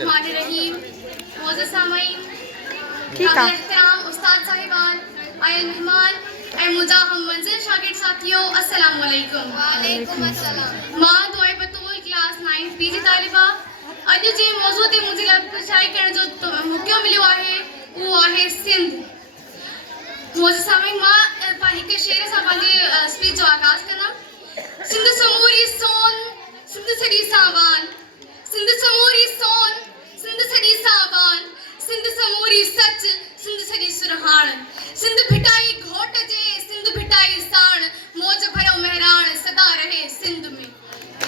रहीम मोअज़्ज़ज़ सामईन ठीक है एहतराम उस्ताद साहिबान आयल मेहमान ऐं मुंहिंजा हम मंज़िल शागिर्द साथियों अस्सलामु अलैकुम। वालेकुम अस्सलाम। मां दुआए बतूल क्लास 9 बी जी तालिबा। अॼु जे मौज़ू ते मुंहिंजे लाइ पेशाई करण जो मौक़ो मिलियो आहे उहो आहे सिंध। मोअज़्ज़ज़ सामईन मां हिकु शेर सां पंहिंजी स्पीच जो आगाज़ कंदमि। सिंध समूरी सोन सिंध सॼी सावान सिंध समूरी सोन सिंध सॼी सावान सिंध समूरी सच सिंध सॼी सुरहाण सिंध भिटाई घोट जे सिंध भिटाई साण मौज भरियो महिराण सदा रहे सिंध में।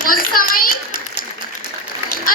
मोअज़्ज़ज़ सामईन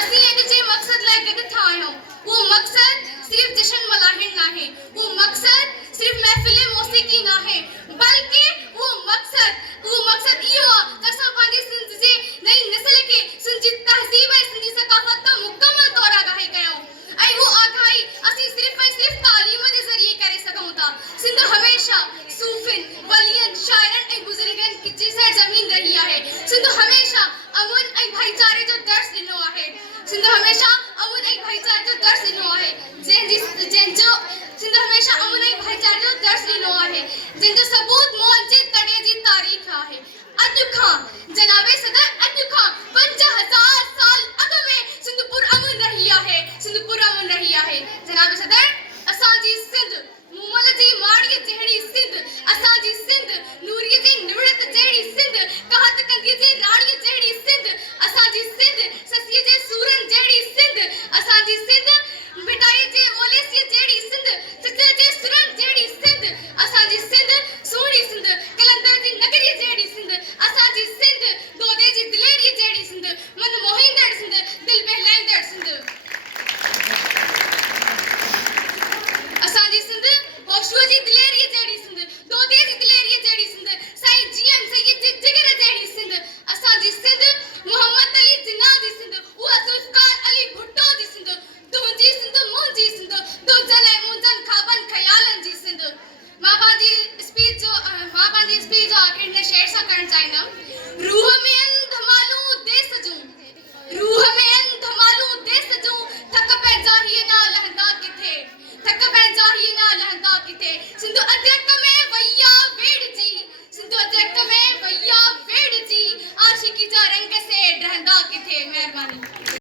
असीं अॼु जे मक़सद लाइ गॾु थिया आहियूं उहो मक़सद सिर्फ़ जश्न मल्हाइण नाहे उहो मक़सद सिर्फ़ महफ़िल मौसीक़ी नाहे बल्कि उहो मक़सद इहो आहे त असां पंहिंजे सिंध जे नई नस्ल खे सिंध जी तहज़ीब ऐं सिंधी सक़ाफ़त तां मुकमल तौर आगाही कयूं ऐं उहो आगाही असीं सिर्फ़ ऐं सिर्फ़ तालीम जे ज़रिए करे सघूं था। सिंध हमेशह सूफ़िन वलियन शाइरनि ऐं बुज़ुर्गनि जी सरज़मीन रही आहे। सिंध हमेशह अमन ऐं भाईचारे जो दर्स ॾिनो आहे। सिंध हमेशह अमन ऐं भाईचारे जो दर्स ॾिनो आहे जंहिंजो सिंध हमेशह अमन ऐं भाईचारे जो दर्स ॾिनो आहे जंहिंजो सबूत मौज जे तॾहिं जी तारीख़ आहे। अॼु खां जनाबे सदर अॼु खां 5000 साल अॻु में सिंध पुरअमन रही आहे। सिंध पुरअमन रही आहे। जनाबे सदर असांजी सिंध मूमल जी माड़ीअ जहिड़ी सिंध असांजी सिंध नूरीअ जी निवड़त जहिड़ी सिंध कहत कंदीअ जे राणीअ जहिड़ी सिंध असांजी सिंध ससीअ जे सूरनि जहिड़ी सिंध असांजी सिंध मिठाई जे ओलेसीअ जहिड़ी सिंध चिचल जे सुरनि जहिड़ी सिंध असांजी सिंध सोणी सिंध कलंदर जी नगरीअ जहिड़ी सिंध असांजी सिंध दोदे जी दिलेरीअ जहिड़ी सिंध मन मोहींदड़ सिंध दिल बहलाईंदड़ सिंध असांजी सिंध होशूअ जी दिलेरीअ जहिड़ी सिंध दोदे जी दिलेरीअ जहिड़ी सिंध साईं जीएम सैयद जे जिगर जहिड़ी सिंध असांजी सिंध मोहम्मद अली जिन्ना जी सिंध उहा ज़ुल्फ़कार अली भुट्टो जी सिंध तुंहिंजी सिंध मुंहिंजी सिंध तुंहिंजनि ऐं मुंहिंजनि ख़्वाबनि ख़यालनि जी सिंध। मां पंहिंजी स्पीच जो आख़िर हिन शेर सां करणु चाहींदमि। रूह में आहिनि धमालूं देस जूं रूह में आहिनि धमालूं देस जूं थक पंहिंजा हीअ न लहंदा किथे थक